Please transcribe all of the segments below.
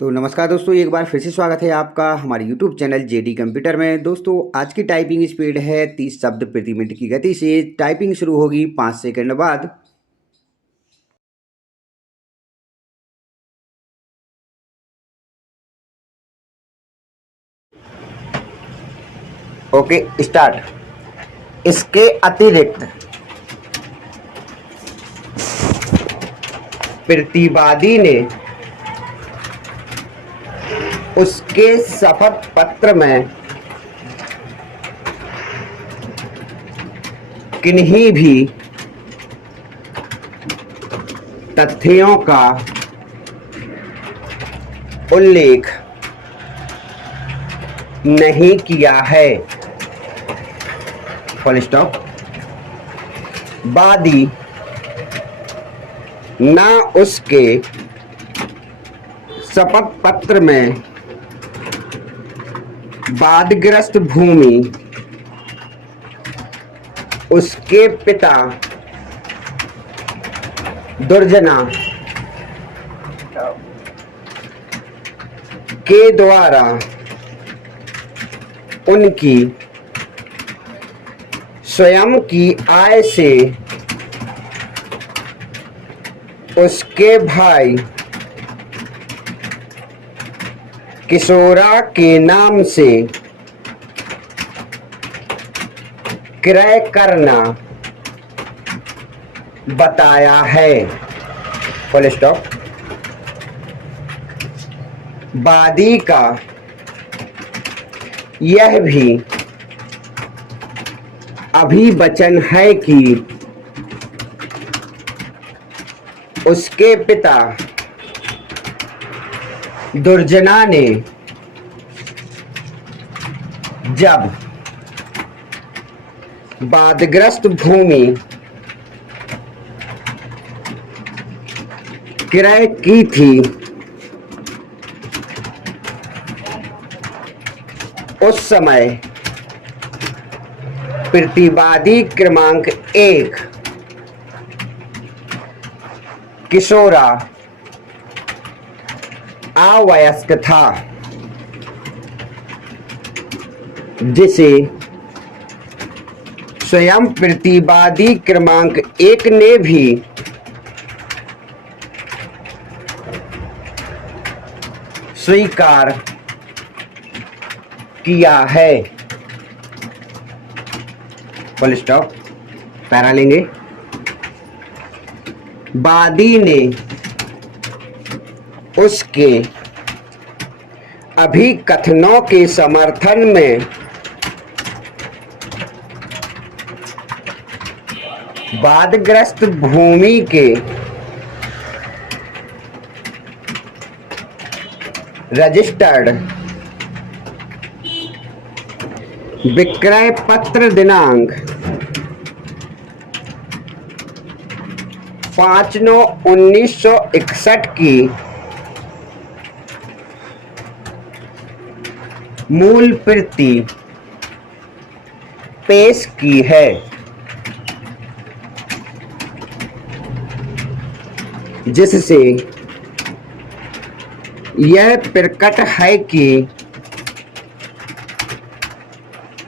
तो नमस्कार दोस्तों, एक बार फिर से स्वागत है आपका हमारे YouTube चैनल जेडी कंप्यूटर में। दोस्तों आज की टाइपिंग स्पीड है 30 शब्द प्रति मिनट की गति से। टाइपिंग शुरू होगी 5 सेकंड बाद। Okay, start. इसके अतिरिक्त प्रतिवादी ने उसके शपथ पत्र में किन्हीं भी तथ्यों का उल्लेख नहीं किया है। Full stop. वादी ना उसके शपथ पत्र में वादग्रस्त भूमि उसके पिता दुर्जना के द्वारा उनकी स्वयं की आय से उसके भाई किशोरा के नाम से क्रय करना बताया है। Full stop. वादी का यह भी अभिवचन है कि उसके पिता दुर्जना ने जब वादग्रस्त भूमि क्रय की थी उस समय प्रतिवादी क्रमांक 1 किशोरा अवयस्क था, जिसे स्वयं प्रतिवादी क्रमांक 1 ने भी स्वीकार किया है। Full stop. पैरा लेंगे। वादी ने उसके अभिकथनों के समर्थन में वादग्रस्त भूमि के रजिस्टर्ड विक्रय पत्र दिनांक 5/9/1961 की मूल प्रति पेश की है, जिससे यह प्रकट है कि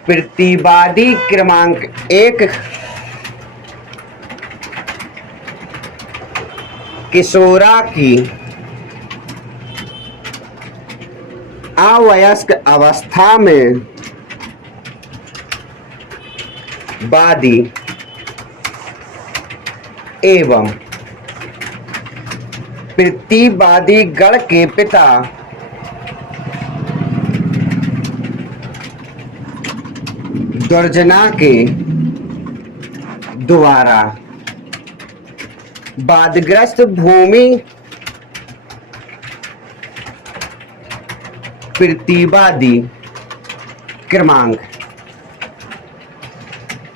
प्रतिवादी क्रमांक 1 किशोरा की अवयस्क अवस्था में वादी एवं प्रतिवादी गण के पिता दुर्जना के द्वारा वादग्रस्त भूमि प्रतिवादी क्रमांक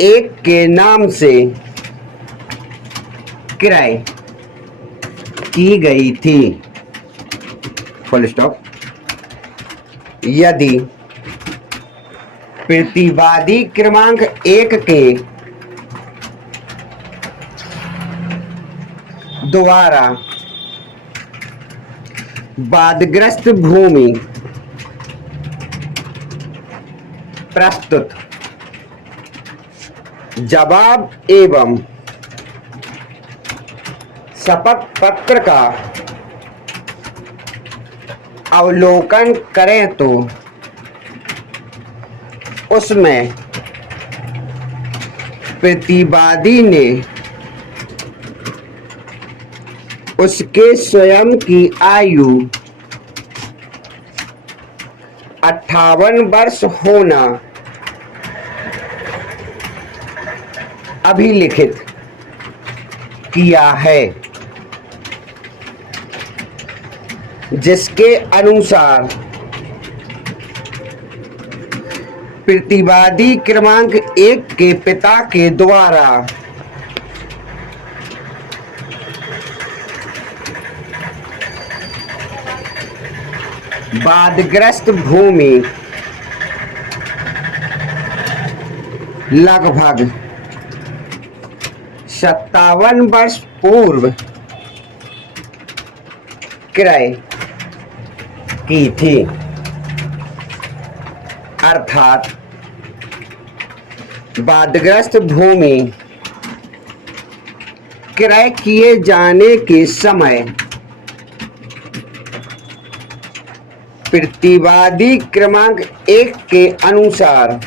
1 के नाम से क्रय की गई थी। Full stop. यदि प्रतिवादी क्रमांक 1 के द्वारा बाढ़ग्रस्त भूमि प्रस्तुत जवाब एवं शपथ पत्र का अवलोकन करें तो उसमें प्रतिवादी ने उसके स्वयं की आयु 58 वर्ष होना अभिलिखित किया है, जिसके अनुसार प्रतिवादी क्रमांक 1 के पिता के द्वारा बाढ़ग्रस्त भूमि लगभग 57 वर्ष पूर्व क्रय की थी, अर्थात बाढ़ग्रस्त भूमि क्रय किए जाने के समय प्रतिवादी क्रमांक 1 के अनुसार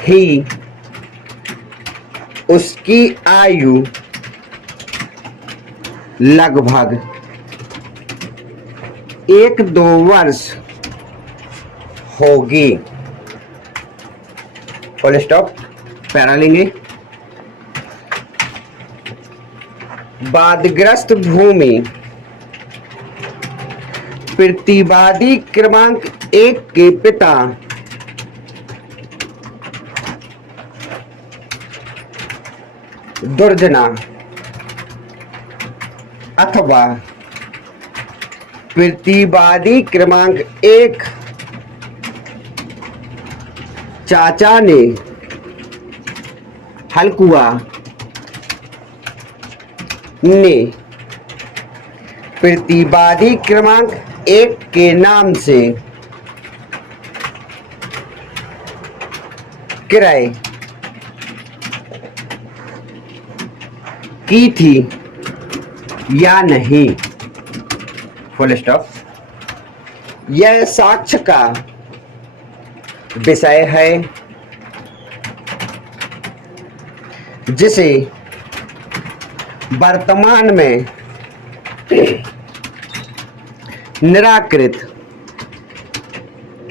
ही उसकी आयु लगभग 1-2 वर्ष होगी। फुल स्टॉप, पैरा लेंगे। बाढ़ग्रस्त भूमि प्रतिवादी क्रमांक 1 के पिता दुर्जना अथवा प्रतिवादी क्रमांक 1 चाचा ने हलकुआ ने प्रतिवादी क्रमांक 1 के नाम से क्रय की थी या नहीं। Full stop. यह साक्ष्य का विषय है जिसे वर्तमान में निराकृत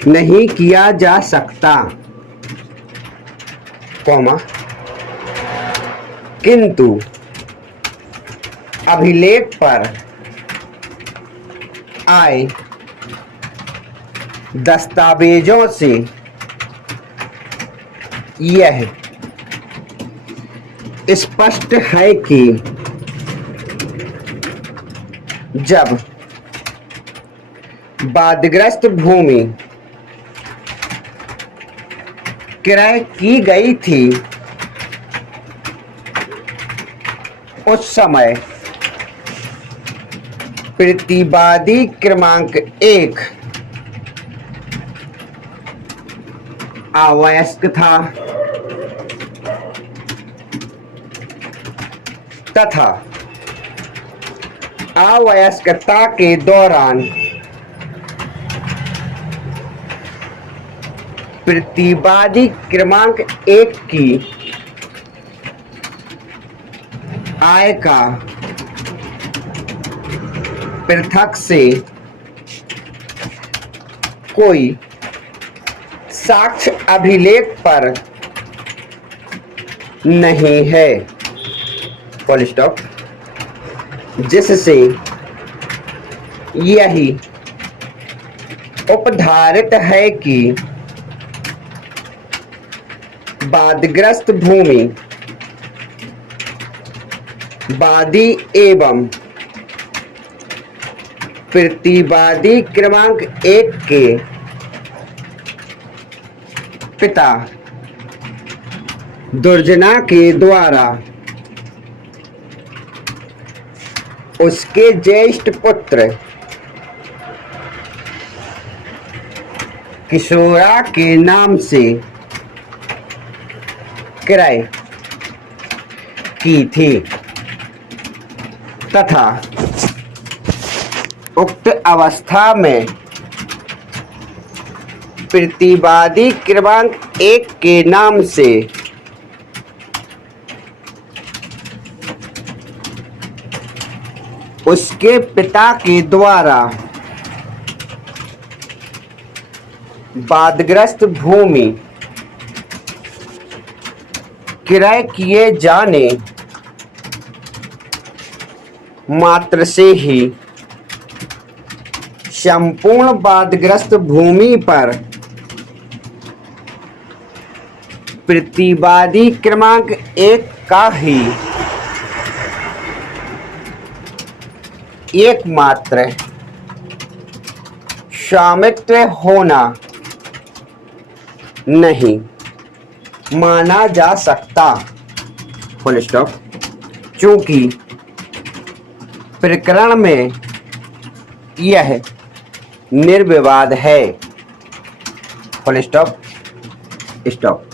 नहीं किया जा सकता, किंतु अभिलेख पर आए दस्तावेजों से यह स्पष्ट है कि जब बाढ़ग्रस्त भूमि क्रय की गई थी उस समय प्रतिवादी क्रमांक 1 अवयस्क था तथा अवयस्कता के दौरान प्रतिवादी क्रमांक 1 की आय का पृथक से कोई साक्ष्य अभिलेख पर नहीं है। Full stop. जिससे यही उपधारित है कि बाढ़ग्रस्त भूमि वादी एवं प्रतिवादी क्रमांक 1 के पिता दुर्जना के द्वारा उसके ज्येष्ठ पुत्र किशोरा के नाम से क्रय की थी तथा उक्त अवस्था में प्रतिवादी क्रमांक 1 के नाम से उसके पिता के द्वारा वादग्रस्त भूमि क्रय किए जाने मात्र से ही संपूर्ण वादग्रस्त भूमि पर प्रतिवादी क्रमांक 1 का ही एकमात्र स्वामित्व होना नहीं माना जा सकता। Full stop. चूंकि प्रकरण में यह निर्विवाद है। Full stop. स्टॉप।